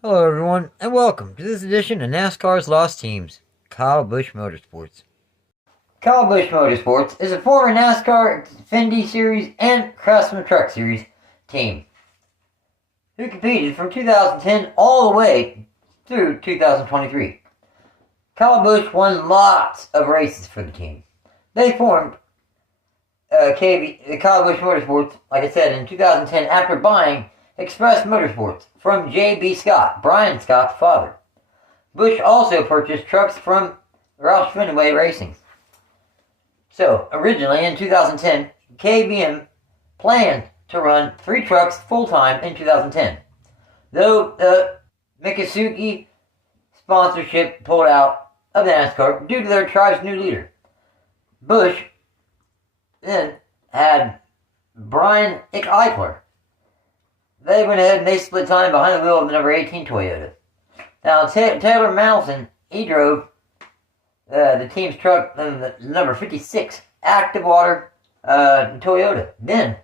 Hello everyone, and welcome to this edition of NASCAR's Lost Teams, Kyle Busch Motorsports. Kyle Busch Motorsports is a former NASCAR Xfinity Series and Craftsman Truck Series team who competed from 2010 all the way through 2023. Kyle Busch won lots of races for the team. They formed the Kyle Busch Motorsports, like I said, in 2010 after buying Express Motorsports from J.B. Scott, Brian Scott's father. Busch also purchased trucks from Xfinity Racing. So, originally in 2010, KBM planned to run 3 trucks full-time in 2010. Though the Mikasuki sponsorship pulled out of NASCAR due to their tribe's new leader. Busch then had Brian Eichler. They went ahead and they split time behind the wheel of the number 18 Toyota. Now, Taylor Mallison, he drove the team's truck, the number 56 Active Water Toyota. Then,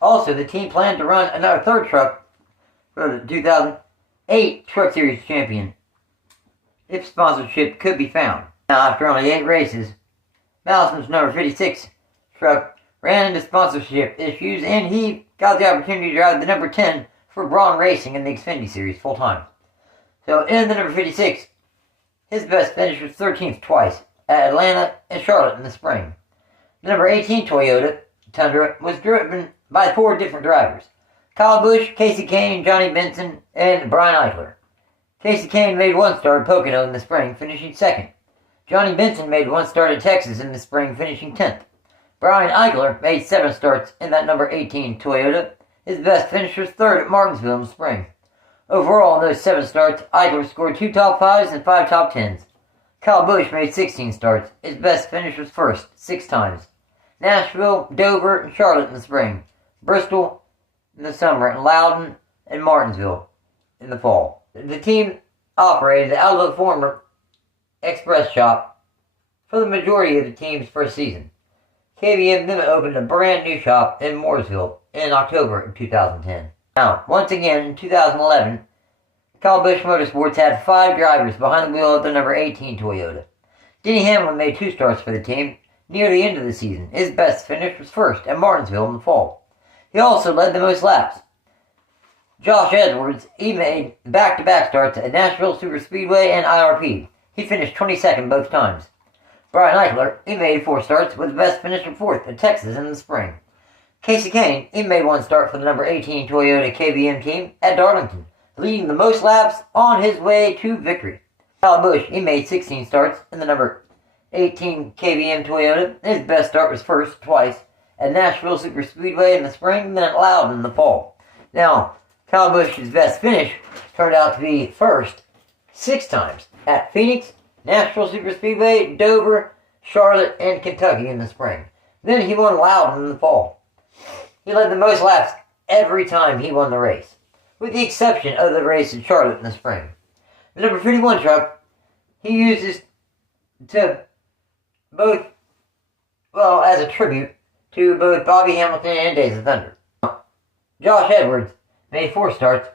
also, the team planned to run another third truck for the 2008 Truck Series champion, if sponsorship could be found. Now, after only 8 races, Mallison's number 56 truck ran into sponsorship issues, and he got the opportunity to drive the number 10 for Braun Racing in the Xfinity Series full-time. So in the number 56, his best finish was 13th twice at Atlanta and Charlotte in the spring. The number 18 Toyota Tundra was driven by 4 different drivers: Kyle Busch, Kasey Kahne, Johnny Benson, and Brian Eichler. Kasey Kahne made 1 start at Pocono in the spring, finishing 2nd. Johnny Benson made 1 start at Texas in the spring, finishing 10th. Brian Eichler made 7 starts in that number 18 Toyota. His best finish was 3rd at Martinsville in the spring. Overall, in those 7 starts, Eichler scored 2 top 5s and 5 top 10s. Kyle Busch made 16 starts. His best finish was 1st, 6 times. Nashville, Dover, and Charlotte in the spring. Bristol in the summer, and Loudon and Martinsville in the fall. The team operated out of the former Express shop for the majority of the team's first season. KBM then opened a brand new shop in Mooresville in October of 2010. Now, once again, in 2011, Kyle Busch Motorsports had 5 drivers behind the wheel of the number 18 Toyota. Denny Hamlin made 2 starts for the team near the end of the season. His best finish was 1st at Martinsville in the fall. He also led the most laps. Josh Edwards, he made back-to-back starts at Nashville Superspeedway and IRP. He finished 22nd both times. Brian Eichler, he made 4 starts with the best finish of 4th at Texas in the spring. Kasey Kahne, he made 1 start for the number 18 Toyota KBM team at Darlington, leading the most laps on his way to victory. Kyle Busch, he made 16 starts in the number 18 KBM Toyota. His best start was 1st twice at Nashville Superspeedway in the spring, and then at Loudon in the fall. Now, Kyle Busch's best finish turned out to be 1st 6 times at Phoenix, Nashville Superspeedway, Dover, Charlotte, and Kentucky in the spring. Then he won Loudon in the fall. He led the most laps every time he won the race, with the exception of the race at Charlotte in the spring. The number 51 truck he uses to both, as a tribute to both Bobby Hamilton and Days of Thunder. Josh Edwards made 4 starts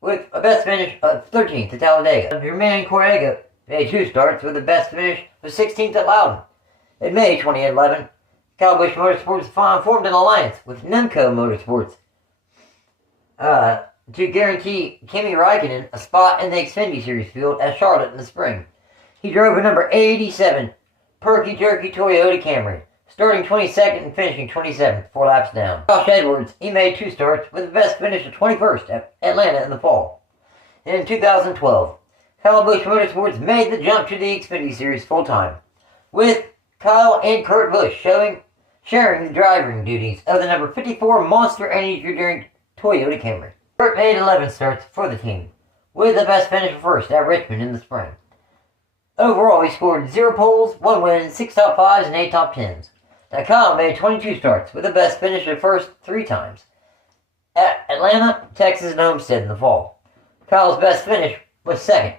with a best finish of 13th at Talladega. Jermaine Correga made 2 starts with the best finish of 16th at Loudon. In May 2011, Kyle Busch Motorsports formed an alliance with Nemco Motorsports to guarantee Kimi Räikkönen a spot in the Xfinity Series field at Charlotte in the spring. He drove a number 87 Perky Jerky Toyota Camry, starting 22nd and finishing 27th, 4 laps down. Josh Edwards, he made 2 starts with the best finish of 21st at Atlanta in the fall. And in 2012, Kyle Busch Motorsports made the jump to the Xfinity Series full-time, with Kyle and Kurt Busch sharing the driving duties of the number 54 Monster Energy Drink Toyota Camry. Kurt made 11 starts for the team, with the best finish of 1st at Richmond in the spring. Overall, he scored 0 poles, 1 win, 6 top 5s, and 8 top 10s. Now, Kyle made 22 starts, with the best finish of 1st 3 times at Atlanta, Texas, and Homestead in the fall. Kyle's best finish was 2nd.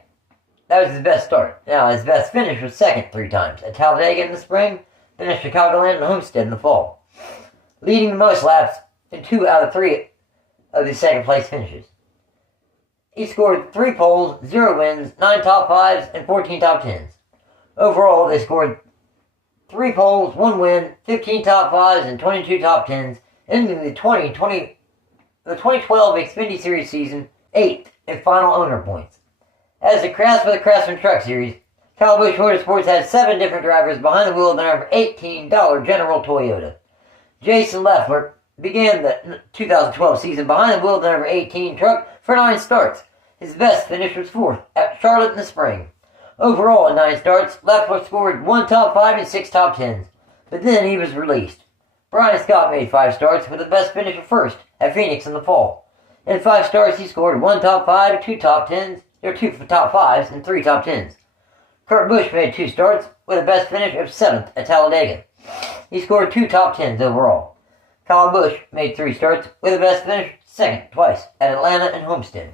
That was his best start. Now, his best finish was 2nd 3 times at Talladega in the spring, then at Chicagoland and Homestead in the fall, leading the most laps in 2 out of 3 of the 2nd place finishes. He scored 3 poles, 0 wins, 9 top 5s, and 14 top 10s. Overall, they scored 3 poles, 1 win, 15 top 5s, and 22 top 10s, ending the 2012 Xfinity Series season 8th in final owner points. As the Craftsman Truck Series, Kyle Busch Motorsports had 7 different drivers behind the wheel of the number 18 General Toyota. Jason Leffler began the 2012 season behind the wheel of the number 18 truck for 9 starts. His best finish was 4th at Charlotte in the spring. Overall, in 9 starts, Leffler scored 1 top 5 and 6 top 10s, but then he was released. Brian Scott made 5 starts with the best finish of 1st at Phoenix in the fall. In 5 starts, he scored 1 top 5, 2 top 10s, or 2 top 5s, and 3 top 10s. Kurt Busch made 2 starts with a best finish of 7th at Talladega. He scored 2 top 10s overall. Kyle Busch made 3 starts with a best finish 2nd twice at Atlanta and Homestead.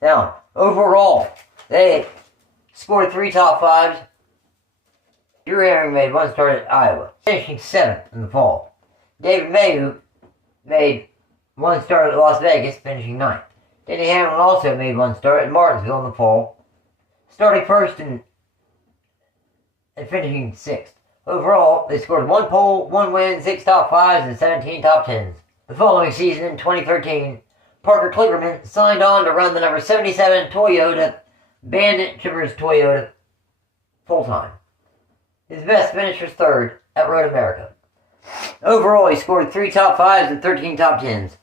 Now, overall, they scored 3 top 5s. Drew Herring made 1 start at Iowa, finishing 7th in the fall. David Mayhew made 1 start at Las Vegas, finishing 9th. Denny Hamlin also made 1 start at Martinsville in the fall, starting 1st and finishing 6th. Overall, they scored 1 pole, 1 win, 6 top 5s, and 17 top 10s. The following season, in 2013, Parker Kligerman signed on to run the number 77 Toyota Bandit Chippers Toyota full-time. His best finish was 3rd at Road America. Overall, he scored 3 top 5s and 13 top 10s.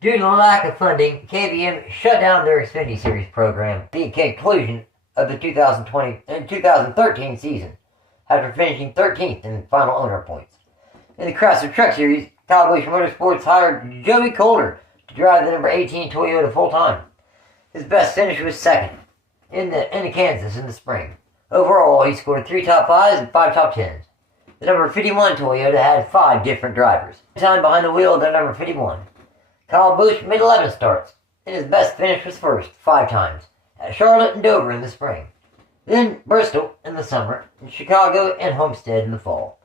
Due to the lack of funding, KBM shut down their Xfinity Series program at the conclusion of the 2013 season, after finishing 13th in final owner points. In the Craftsman Truck Series, Kyle Busch Motorsports hired Joey Coulter to drive the number 18 Toyota full-time. His best finish was 2nd in Kansas in the spring. Overall, he scored 3 top 5s and 5 top 10s. The number 51 Toyota had 5 different drivers. Time behind the wheel of the number 51. Kyle Busch made 11 starts, and his best finish was 1st 5 times at Charlotte and Dover in the spring. Then Bristol in the summer, and Chicago and Homestead in the fall.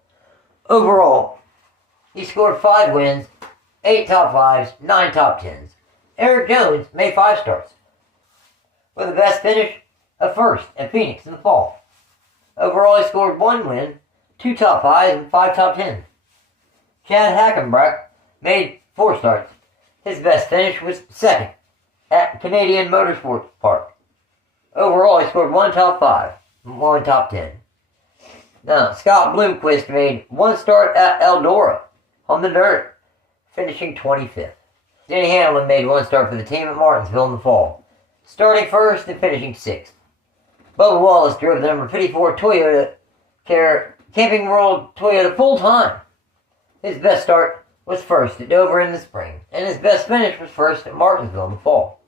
Overall, he scored 5 wins, 8 top 5s, 9 top 10s. Erik Jones made 5 starts, with the best finish of 1st at Phoenix in the fall. Overall, he scored 1 win, 2 top 5s, and 5 top 10s. Chad Hackenbach made 4 starts. His best finish was 2nd at Canadian Motorsports Park. Overall, he scored 1 top 5 and 1 top 10. Now, Scott Bloomquist made 1 start at Eldora on the dirt, finishing 25th. Denny Hamlin made 1 start for the team at Martinsville in the fall, starting 1st and finishing 6th. Bubba Wallace drove the number 54 Toyota Camping World Toyota full-time. His best start was 1st at Dover in the spring, and his best finish was 1st at Martinsville in the fall.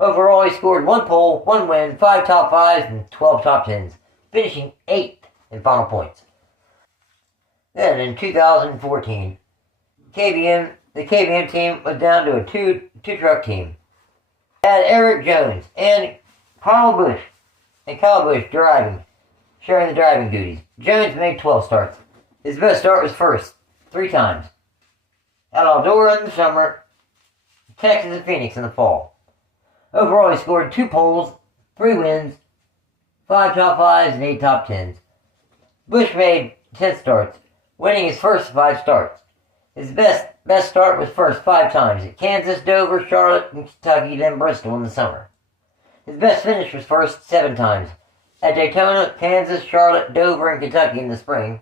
Overall, he scored 1 pole, 1 win, 5 top 5s, and 12 top 10s, finishing 8th in final points. Then, in 2014, the KBM team was down to a two-truck team. It had Erik Jones and Kyle Busch sharing the driving duties. Jones made 12 starts. His best start was 1st 3 times at Eldora in the summer, Texas and Phoenix in the fall. Overall, he scored 2 poles, 3 wins, 5 top 5s, and 8 top 10s. Busch made 10 starts, winning his first 5 starts. His best start was 1st 5 times at Kansas, Dover, Charlotte, and Kentucky, then Bristol in the summer. His best finish was 1st 7 times at Daytona, Kansas, Charlotte, Dover, and Kentucky in the spring,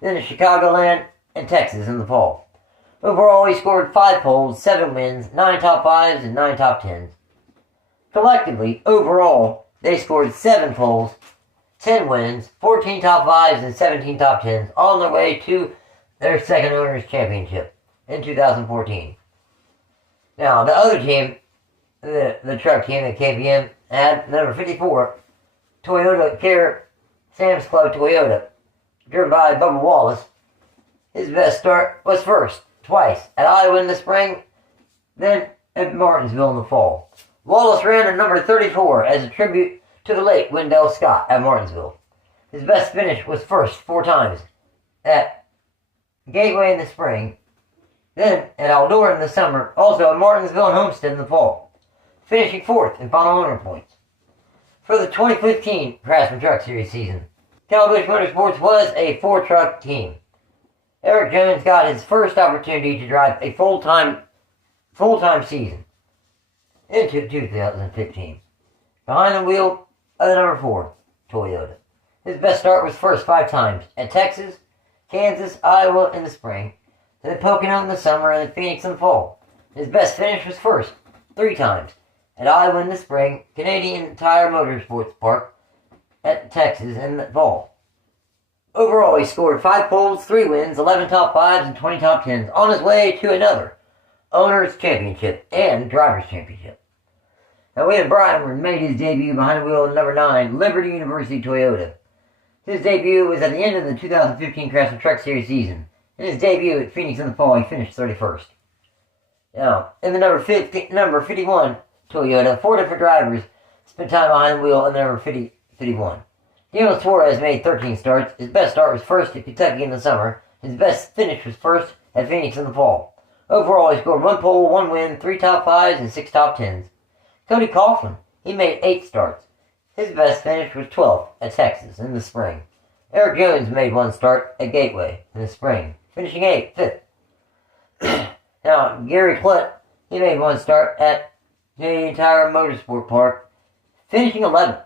then at Chicagoland and Texas in the fall. Overall, he scored 5 poles, 7 wins, 9 top 5s, and 9 top 10s. Collectively, overall, they scored 7 poles, 10 wins, 14 top 5s, and 17 top 10s, all on their way to their 2nd Owners' Championship in 2014. Now, the other team, the truck team at KBM, had number 54, Toyota Sam's Club Toyota, driven by Bubba Wallace. His best start was 1st, twice, at Iowa in the spring, then at Martinsville in the fall. Wallace ran at number 34 as a tribute to the late Wendell Scott at Martinsville. His best finish was 1st 4 times at Gateway in the spring, then at Eldora in the summer, also at Martinsville and Homestead in the fall. finishing 4th in final owner points. For the 2015 Craftsman Truck Series season, Kyle Busch Motorsports was a 4-truck team. Erik Jones got his first opportunity to drive a full-time season into 2015, behind the wheel of the number 4 Toyota. His best start was first 5 times at Texas, Kansas, Iowa in the spring, then Pocono in the summer, and then Phoenix in the fall. His best finish was first 3 times at Iowa in the spring, Canadian Tire Motorsports Park at Texas in the fall. Overall, he scored 5 poles, 3 wins, 11 top 5s, and 20 top 10s on his way to another Owners' Championship and Drivers' Championship. Now, William Byron made his debut behind the wheel of number 9 Liberty University Toyota. His debut was at the end of the 2015 Craftsman Truck Series season. In his debut at Phoenix in the fall, he finished 31st. Now, in the number 51 Toyota, 4 different drivers spent time behind the wheel in the number 51. Daniel Suarez made 13 starts. His best start was first at Kentucky in the summer. His best finish was first at Phoenix in the fall. Overall, he scored 1 pole, 1 win, 3 top 5s, and 6 top 10s. Cody Coughlin, he made 8 starts. His best finish was 12th at Texas in the spring. Erik Jones made 1 start at Gateway in the spring, finishing 5th. Now, Gary Clutt, he made 1 start at Canadian Tire Motorsport Park, finishing 11th.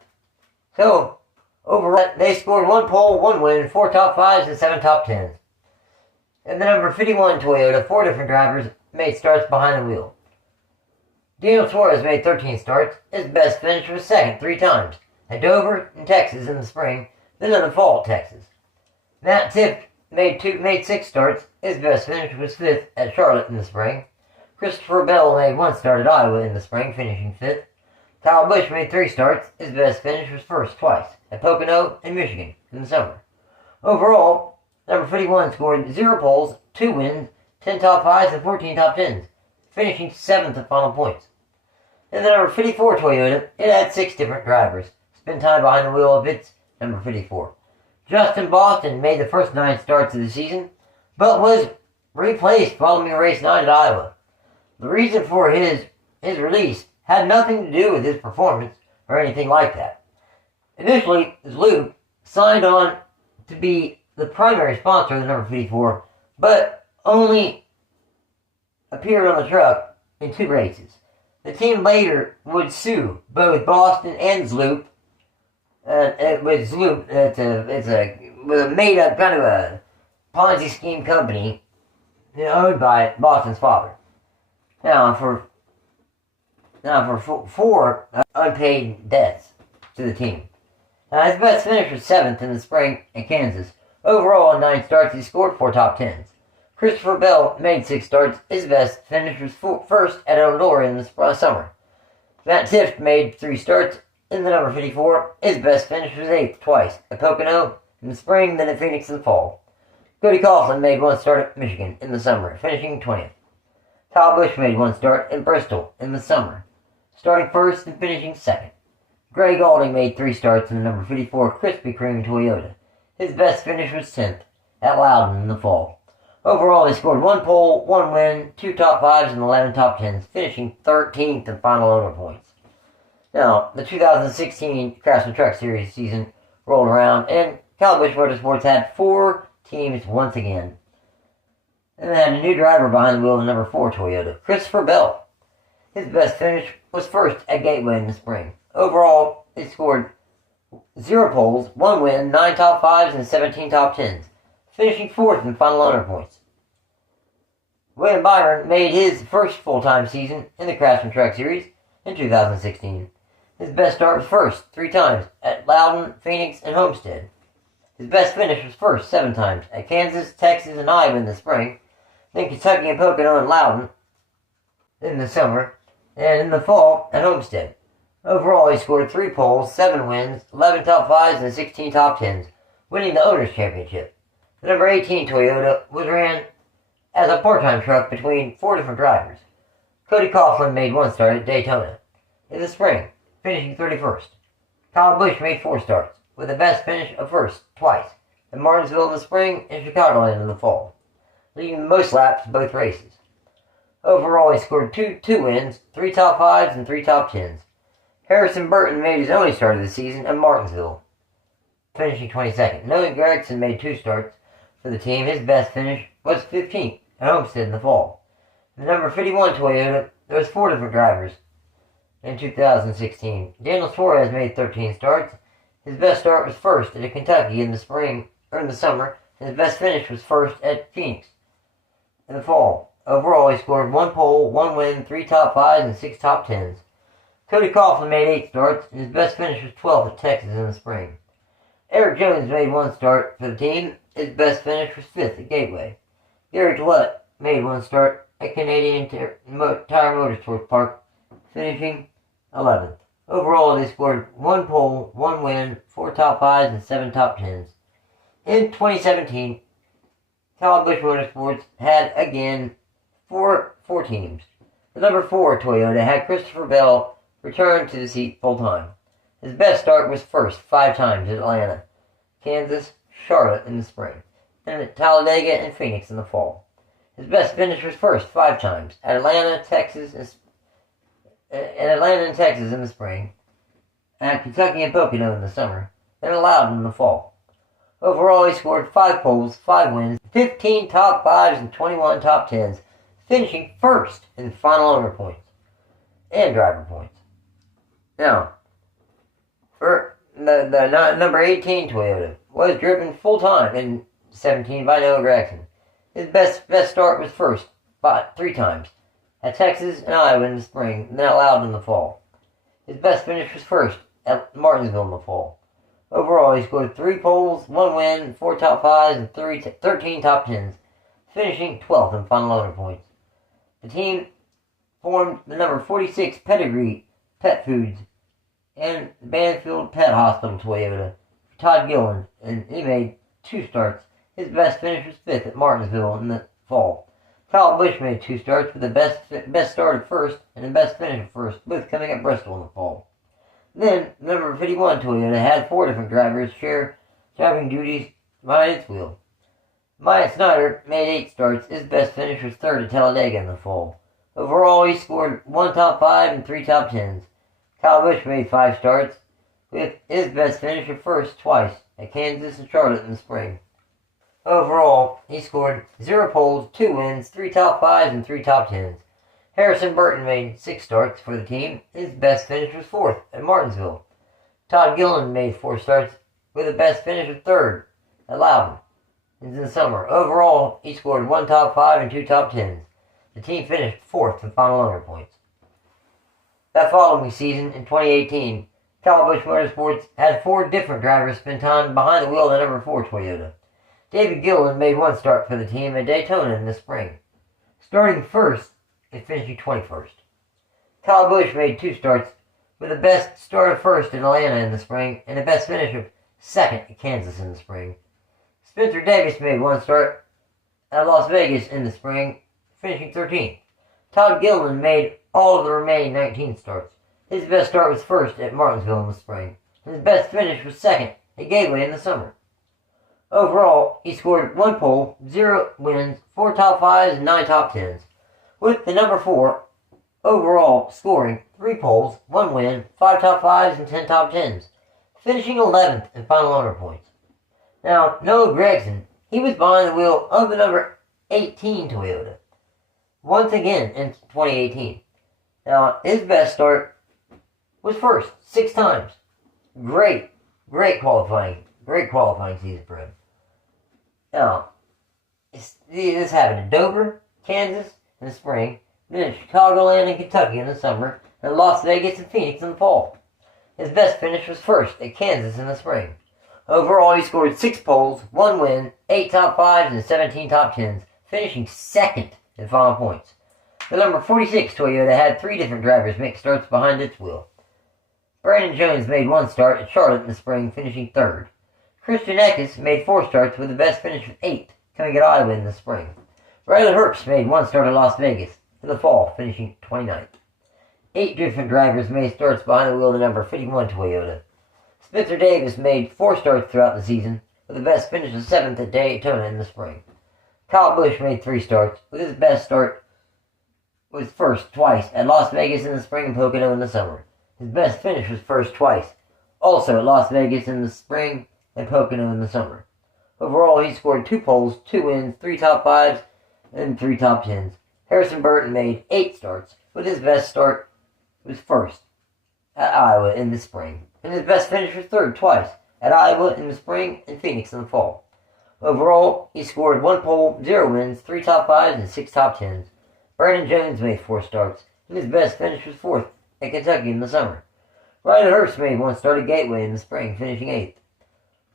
So, overall, they scored 1 pole, 1 win, 4 top 5s, and 7 top 10s. In the number 51 Toyota, 4 different drivers made starts behind the wheel. Daniel Suarez made 13 starts. His best finish was 2nd 3 times at Dover in Texas in the spring, then in the fall at Texas. Matt Tift made 6 starts. His best finish was 5th at Charlotte in the spring. Christopher Bell made 1 start at Iowa in the spring, finishing 5th. Kyle Busch made 3 starts. His best finish was first twice at Pocono and Michigan in the summer. Overall, number 51 scored 0 poles, 2 wins, 10 top 5s, and 14 top 10s, finishing 7th at final points. In the number 54 Toyota, it had 6 different drivers spend time behind the wheel of its number 54. Justin Boston made the first 9 starts of the season, but was replaced following race 9 at Iowa. The reason for his release had nothing to do with his performance or anything like that. Initially, Zloop signed on to be the primary sponsor of the number 54, but only appeared on the truck in 2 races. The team later would sue both Boston and Zloop. With Zloop, it's a made-up kind of a Ponzi scheme company owned by Boston's father. Now for 4 unpaid debts to the team. Now, his best finish was 7th in the spring at Kansas. Overall, in 9 starts, he scored 4 top 10s. Christopher Bell made 6 starts. His best finish was first at Eldora in the summer. Matt Tift made 3 starts in the number 54. His best finish was 8th twice at Pocono in the spring, then at Phoenix in the fall. Cody Coughlin made 1 start at Michigan in the summer, finishing 20th. Kyle Busch made 1 start in Bristol in the summer, starting 1st and finishing 2nd. Greg Alding made 3 starts in the number 54 Krispy Kreme Toyota. His best finish was 10th at Loudon in the fall. Overall, he scored 1 pole, 1 win, 2 top 5s, and 11 top 10s, finishing 13th in final owner points. Now, the 2016 Craftsman Truck Series season rolled around, and Kyle Busch Motorsports had 4 teams once again. And they had a new driver behind the wheel of the number 4 Toyota, Christopher Bell. His best finish was first at Gateway in the spring. Overall, he scored 0 poles, 1 win, 9 top 5s, and 17 top 10s, finishing 4th in final owner points. William Byron made his first full-time season in the Craftsman Truck Series in 2016. His best start was first 3 times at Loudon, Phoenix, and Homestead. His best finish was first 7 times at Kansas, Texas, and Iowa in the spring, then Kentucky and Pocono and Loudon in the summer, and in the fall at Homestead. Overall, he scored 3 poles, 7 wins, 11 top 5s, and 16 top 10s, winning the Owners' Championship. The number 18 Toyota was ran as a part-time truck between 4 different drivers. Cody Coughlin made 1 start at Daytona in the spring, finishing 31st. Kyle Busch made 4 starts, with the best finish of first twice at Martinsville in the spring and Chicagoland in the fall, leading the most laps in both races. Overall, he scored two wins, 3 top 5s, and 3 top 10s. Harrison Burton made his only start of the season at Martinsville, finishing 22nd. Noah Gragson made 2 starts for the team. His best finish was 15th at Homestead in the fall. The number 51 Toyota, there was 4 different drivers in 2016. Daniel Suarez made 13 starts. His best start was first at Kentucky in the summer. His best finish was first at Phoenix in the fall. Overall, he scored 1 pole, 1 win, 3 top 5s, and 6 top 10s. Cody Coughlin made 8 starts, and his best finish was 12th at Texas in the spring. Erik Jones made 1 start for the team. His best finish was 5th at Gateway. Gary Gillette made 1 start at Canadian Tire Motorsports Park, finishing 11th. Overall, they scored 1 pole, 1 win, 4 top 5s, and 7 top 10s. In 2017, Kyle Busch Motorsports had again four teams. The number 4 Toyota had Christopher Bell return to the seat full-time. His best start was first 5 times at Atlanta, Kansas, Charlotte in the spring, and at Talladega and Phoenix in the fall. His best finish was first 5 times at Atlanta, Texas, in the spring, at Kentucky and Pocono in the summer, and at Loudon in the fall. Overall, he scored 5 poles, 5 wins, 15 top 5s, and 21 top 10s, finishing first in final owner points and driver points. Now, for the number 18 Toyota was driven full-time in 17 by Noah Gragson. His best start was first 3 times at Texas and Iowa in the spring, and then at Loudon in the fall. His best finish was first at Martinsville in the fall. Overall, he scored 3 poles, 1 win, 4 top 5s, and 13 top 10s, finishing 12th in final owner points. The team formed the number 46 Pedigree Pet Foods and Banfield Pet Hospital Toyota for Todd Gillen, and he made 2 starts. His best finish was 5th at Martinsville in the fall. Kyle Busch made 2 starts with the best start at first and the best finish at first, both coming at Bristol in the fall. Then, number 51 Toyota had 4 different drivers share driving duties behind its wheel. Myatt Snyder made 8 starts. His best finish was 3rd at Talladega in the fall. Overall, he scored 1 top 5 and 3 top 10s. Kyle Busch made 5 starts, with his best finish at first twice at Kansas and Charlotte in the spring. Overall, he scored 0 poles, 2 wins, 3 top 5s, and 3 top 10s. Harrison Burton made 6 starts for the team. His best finish was 4th at Martinsville. Todd Gillen made 4 starts with the best finish of 3rd at Loudon in the summer. Overall, he scored 1 top 5 and 2 top 10s. The team finished 4th in final owner points. That following season, in 2018, Kyle Busch Motorsports had 4 different drivers spend time behind the wheel of the number 4 Toyota. David Gillen made 1 start for the team at Daytona in the spring, starting first and finishing 21st. Kyle Busch made 2 starts, with the best start of first in Atlanta in the spring and the best finish of 2nd at Kansas in the spring. Spencer Davis made 1 start at Las Vegas in the spring, finishing 13th. Todd Gillen made all of the remaining 19 starts. His best start was first at Martinsville in the spring. His best finish was 2nd at Gateway in the summer. Overall, he scored 1 pole, 0 wins, 4 top 5s, and 9 top 10s, with the number 4 overall scoring 3 poles, 1 win, 5 top 5s, and 10 top 10s, finishing 11th in final owner points. Now, Noah Gragson, he was behind the wheel of the number 18 Toyota once again in 2018. Now, his best start was first 6 times. Great qualifying season for him. Now, this happened in Dover, Kansas in the spring, then in Chicagoland and Kentucky in the summer, and Las Vegas and Phoenix in the fall. His best finish was first at Kansas in the spring. Overall, he scored 6 poles, 1 win, 8 top 5s, and 17 top 10s, finishing 2nd in final points. The number 46 Toyota had 3 different drivers make starts behind its wheel. Brandon Jones made 1 start at Charlotte in the spring, finishing 3rd. Christian Eckes made 4 starts with the best finish of 8th, coming at Iowa in the spring. Riley Herbst made 1 start at Las Vegas in the fall, finishing 29th. 8 different drivers made starts behind the wheel of the number 51 Toyota. Spencer Davis made 4 starts throughout the season, with the best finish of 7th at Daytona in the spring. Kyle Busch made 3 starts, with his best start was first twice at Las Vegas in the spring and Pocono in the summer. His best finish was first twice, also at Las Vegas in the spring and Pocono in the summer. Overall, he scored 2 poles, 2 wins, 3 top 5s, and 3 top 10s. Harrison Burton made 8 starts, but his best start was first at Iowa in the spring, and his best finish was third twice at Iowa in the spring and Phoenix in the fall. Overall, he scored 1 pole, 0 wins, 3 top 5s, and 6 top 10s. Brandon Jones made 4 starts, and his best finish was 4th at Kentucky in the summer. Riley Herbst made 1 start at Gateway in the spring, finishing 8th.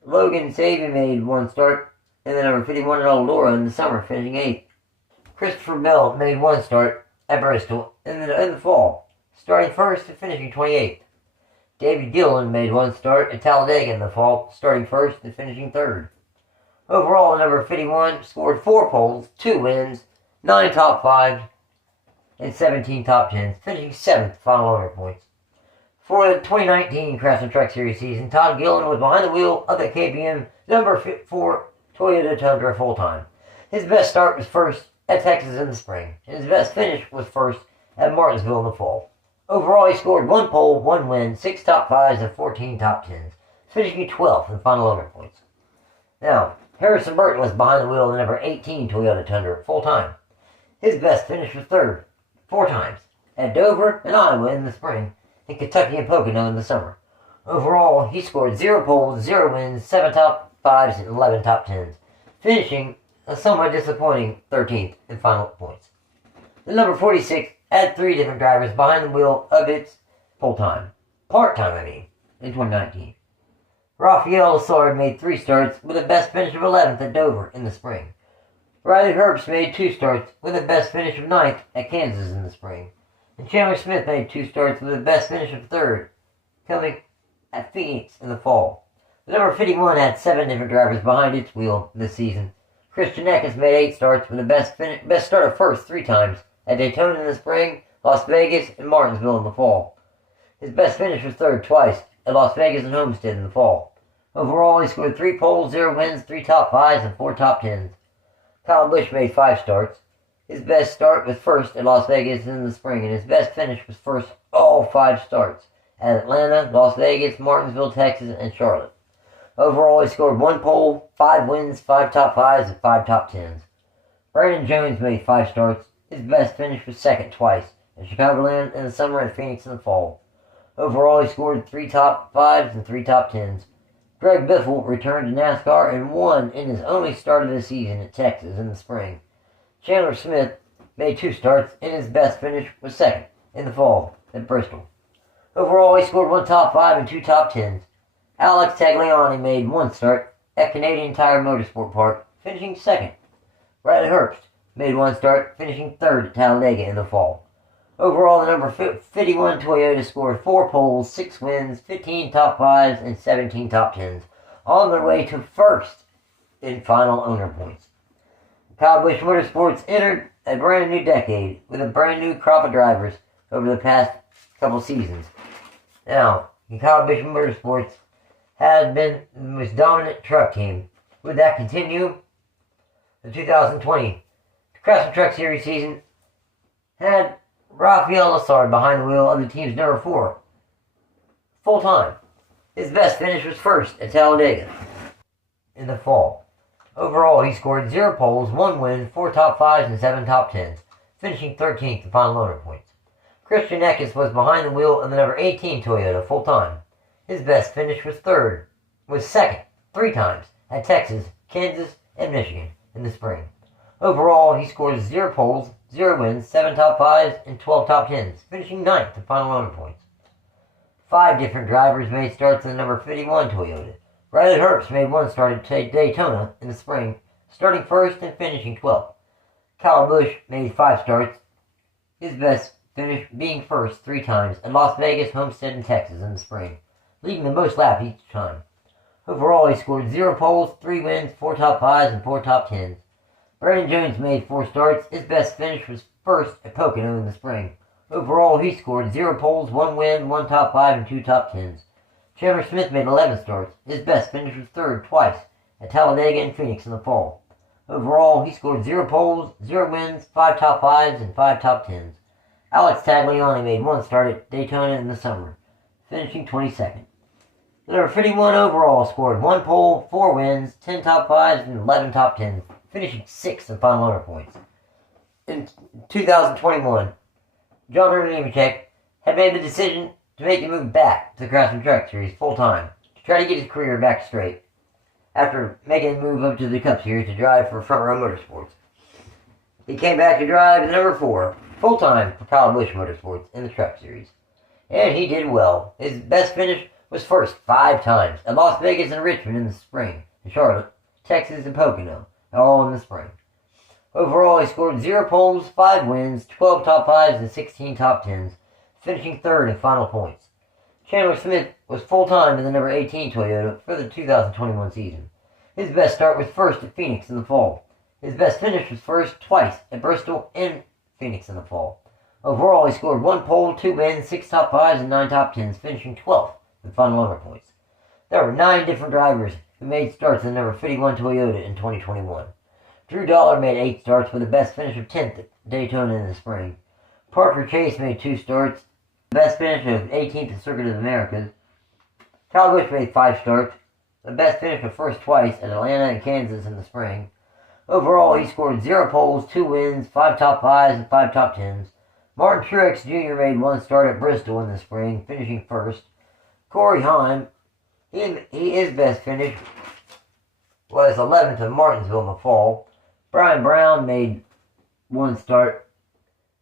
Logan Saban made 1 start in the number 51 at Eldora in the summer, finishing 8th. Christopher Bell made 1 start at Bristol in the fall, starting first and finishing 28th. David Gillen made 1 start at Talladega in the fall, starting first and finishing 3rd. Overall, number 51 scored 4 poles, 2 wins, 9 top 5s, and 17 top 10s, finishing 7th final owner points. For the 2019 Craftsman Truck Series season, Todd Gillen was behind the wheel of the KBM number 4 Toyota Tundra full-time. His best start was first at Texas in the spring, and his best finish was first at Martinsville in the fall. Overall, he scored 1 pole, 1 win, 6 top 5s, and 14 top 10s, finishing 12th in final owner points. Now, Harrison Burton was behind the wheel of the number 18 Toyota Tundra full-time. His best finish was third, 4 times, at Dover and Iowa in the spring, and Kentucky and Pocono in the summer. Overall, he scored 0 poles, 0 wins, 7 top 5s, and 11 top 10s, finishing a somewhat disappointing 13th in final points. The number 46 had 3 different drivers behind the wheel of its part-time, in 2019. Rafael Lessard made 3 starts with a best finish of 11th at Dover in the spring. Riley Herbst made 2 starts with a best finish of 9th at Kansas in the spring. And Chandler Smith made 2 starts with a best finish of 3rd, coming at Phoenix in the fall. The number 51 had 7 different drivers behind its wheel this season. Christian Eckes made 8 starts with a best start of first 3 times at Daytona in the spring, Las Vegas, and Martinsville in the fall. His best finish was 3rd twice at Las Vegas and Homestead in the fall. Overall, he scored 3 poles, 0 wins, 3 top 5s, and 4 top 10s. Kyle Busch made 5 starts. His best start was first at Las Vegas in the spring, and his best finish was first all 5 starts at Atlanta, Las Vegas, Martinsville, Texas, and Charlotte. Overall, he scored 1 pole, 5 wins, 5 top 5s, and 5 top 10s. Brandon Jones made 5 starts. His best finish was 2nd twice at Chicagoland in the summer and Phoenix in the fall. Overall, he scored 3 top 5s and 3 top 10s. Greg Biffle returned to NASCAR and won in his only start of the season at Texas in the spring. Chandler Smith made 2 starts, and his best finish was 2nd in the fall at Bristol. Overall, he scored 1 top 5 and 2 top 10s. Alex Tagliani made 1 start at Canadian Tire Motorsport Park, finishing 2nd. Riley Herbst made 1 start, finishing 3rd at Talladega in the fall. Overall, the number 51 Toyota scored 4 poles, 6 wins, 15 top 5s, and 17 top 10s, on their way to first in final owner points. Kyle Busch Motorsports entered a brand new decade with a brand new crop of drivers over the past couple seasons. Now, Kyle Busch Motorsports had been the most dominant truck team. Would that continue? The 2020 Craftsman Truck Series season had Rafael Lessard behind the wheel of the team's number 4 full-time. His best finish was first at Talladega in the fall. Overall, he scored 0 poles, 1 win, 4 top 5s, and 7 top 10s, finishing 13th in final owner points. Christian Eckes was behind the wheel of the number 18 Toyota full-time. His best finish was 2nd, 3 times at Texas, Kansas, and Michigan in the spring. Overall, he scored 0 poles, 0 wins, 7 top 5s, and 12 top 10s, finishing 9th in final owner points. 5 different drivers made starts in the number 51 Toyota. Riley Herbst made 1 start at Daytona in the spring, starting first and finishing 12th. Kyle Busch made 5 starts, his best finish being first 3 times at Las Vegas, Homestead, and Texas in the spring, leading the most laps each time. Overall, he scored 0 poles, 3 wins, 4 top 5s, and 4 top 10s. Brandon Jones made 4 starts. His best finish was first at Pocono in the spring. Overall, he scored 0 poles, 1 win, 1 top 5, and 2 top 10s. Chandler Smith made 11 starts. His best finish was 3rd twice at Talladega and Phoenix in the fall. Overall, he scored 0 poles, 0 wins, 5 top 5s, and 5 top 10s. Alex Tagliani made one start at Daytona in the summer, finishing 22nd. The number 51 overall scored 1 pole, 4 wins, 10 top 5s, and 11 top 10s, finishing 6th in final owner points. In 2021, John Nemechek had made the decision to make the move back to the Craftsman Truck Series full-time to try to get his career back straight after making the move up to the Cup Series to drive for Front Row Motorsports. He came back to drive the number 4 full-time for Kyle Busch Motorsports in the Truck Series, and he did well. His best finish was first 5 times at Las Vegas and Richmond in the spring, and Charlotte, Texas, and Pocono, all in the spring. Overall, he scored 0 poles, 5 wins, 12 top 5s, and 16 top 10s, finishing 3rd in final points. Chandler Smith was full-time in the number 18 Toyota for the 2021 season. His best start was first at Phoenix in the fall. His best finish was first twice at Bristol and Phoenix in the fall. Overall, he scored 1 pole, 2 wins, 6 top 5s, and 9 top 10s, finishing 12th in final owner points. There were 9 different drivers who made starts in the number 51 Toyota in 2021. Drew Dollar made 8 starts with the best finish of 10th at Daytona in the spring. Parker Chase made 2 starts, the best finish of 18th at Circuit of the Americas. Kyle Busch made 5 starts, the best finish of first twice at Atlanta and Kansas in the spring. Overall, he scored 0 poles, 2 wins, 5 top 5s, and 5 top 10s. Martin Truex Jr. made 1 start at Bristol in the spring, finishing 1st. Corey Heim, his best finish was 11th at Martinsville in the fall. Brian Brown made 1 start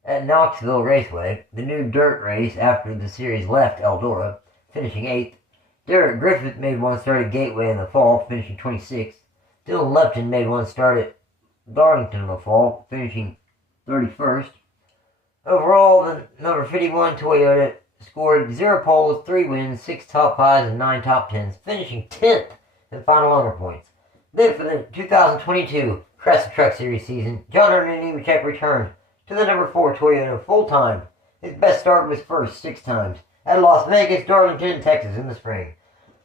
at Knoxville Raceway, the new dirt race after the series left Eldora, finishing 8th. Derek Griffith made 1 start at Gateway in the fall, finishing 26th. Dylan Lupton made 1 start at Darlington in the fall, finishing 31st. Overall, the number 51 Toyota scored 0 poles, 3 wins, 6 top 5s, and 9 top 10s, finishing 10th in final owner points. Then for the 2022 Craftsman Truck Series season, John Nemechek returned to the number 4 Toyota full-time. His best start was first 6 times at Las Vegas, Darlington, and Texas in the spring,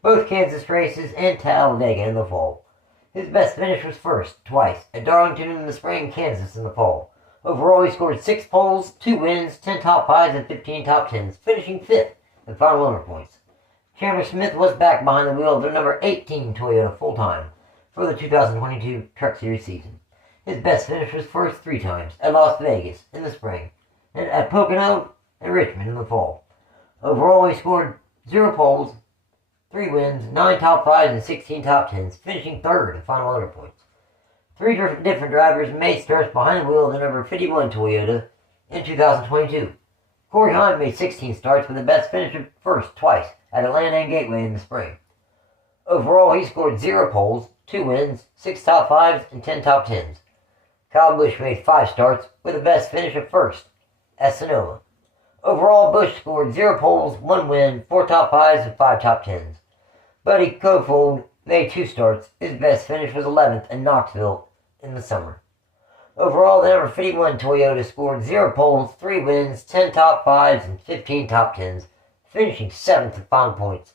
both Kansas races, and Talladega in the fall. His best finish was first twice at Darlington in the spring, Kansas in the fall. Overall, he scored 6 poles, 2 wins, 10 top 5s, and 15 top 10s, finishing 5th in final owner points. Chandler Smith was back behind the wheel of the number 18 Toyota full-time for the 2022 Truck Series season. His best finish was first 3 times at Las Vegas in the spring, and at Pocono and Richmond in the fall. Overall, he scored 0 poles, 3 wins, 9 top 5s, and 16 top 10s, finishing 3rd in final owner points. 3 different drivers made starts behind the wheel of the number 51 Toyota in 2022. Corey Heim made 16 starts with the best finish of first twice at Atlanta and Gateway in the spring. Overall, he scored 0 poles, 2 wins, 6 top 5s, and 10 top 10s. Kyle Busch made 5 starts with the best finish of first at Sonoma. Overall, Busch scored 0 poles, 1 win, 4 top 5s, and 5 top 10s. Buddy Kofold made 2 starts. His best finish was 11th in Knoxville in the summer. Overall, the number 51 Toyota scored 0 poles, 3 wins, 10 top 5s, and 15 top 10s, finishing 7th in final points.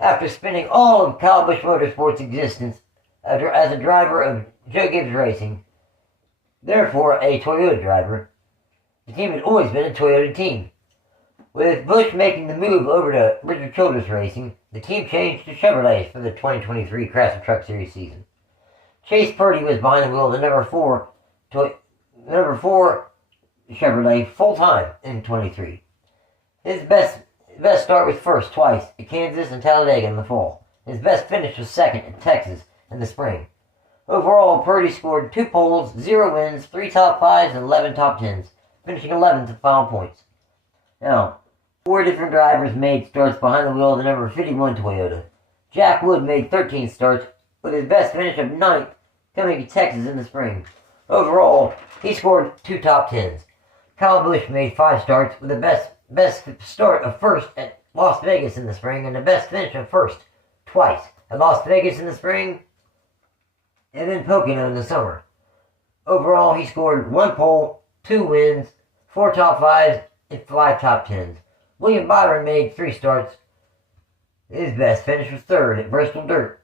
After spending all of Kyle Busch Motorsports' existence as a driver of Joe Gibbs Racing, therefore a Toyota driver, the team had always been a Toyota team. With Busch making the move over to Richard Childress Racing, the team changed to Chevrolet for the 2023 Craftsman Truck Series season. Chase Purdy was behind the wheel of the number 4 Chevrolet full-time in 23. His best start was first twice at Kansas and Talladega in the fall. His best finish was second at Texas in the spring. Overall, Purdy scored 2 poles, 0 wins, 3 top 5s, and 11 top 10s, finishing 11th in final points. Now, 4 different drivers made starts behind the wheel of the number 51 Toyota. Jack Wood made 13 starts with his best finish of 9th coming to Texas in the spring. Overall, he scored 2 top 10s. Kyle Busch made 5 starts with the best start of first at Las Vegas in the spring and the best finish of first twice at Las Vegas in the spring and then Pocono in the summer. Overall, he scored 1 pole, 2 wins, 4 top 5s, and 5 top 10s. William Byron made 3 starts. His best finish was 3rd at Bristol Dirt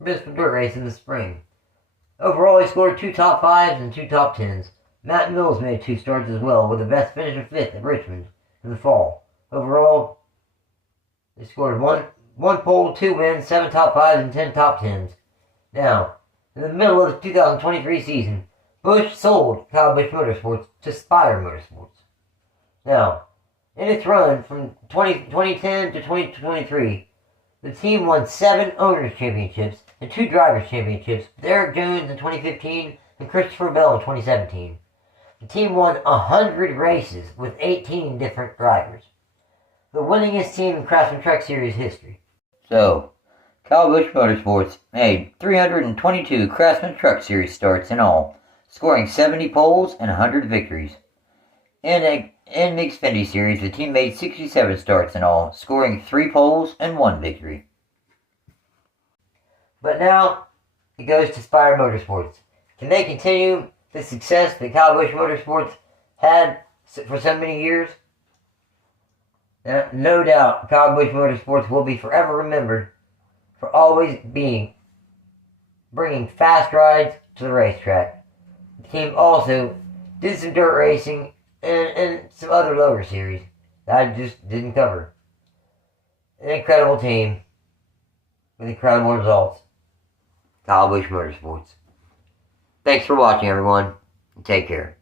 Race in the spring. Overall, he scored 2 top 5s and 2 top 10s, Matt Mills made 2 starts as well, with the best finish of 5th at Richmond in the fall. Overall, they scored 1 pole, 2 wins, 7 top 5s, and 10 top 10s. Now, in the middle of the 2023 season, Busch sold Kyle Busch Motorsports to Spire Motorsports. Now, in its run from 2010 to 2023, the team won 7 Owners' Championships and 2 Drivers' Championships with Erik Jones in 2015 and Christopher Bell in 2017. The team won 100 races with 18 different drivers. The winningest team in Craftsman Truck Series history. So, Kyle Busch Motorsports made 322 Craftsman Truck Series starts in all, scoring 70 poles and 100 victories. In the Xfinity Series, the team made 67 starts in all, scoring 3 poles and 1 victory. But now, it goes to Spire Motorsports. Can they continue the success that Kyle Busch Motorsports had for so many years? Now, no doubt, Kyle Busch Motorsports will be forever remembered for always bringing fast rides to the racetrack. The team also did some dirt racing and some other lower series that I just didn't cover. An incredible team with incredible results. Kyle Busch Motorsports. Thanks for watching, everyone, and take care.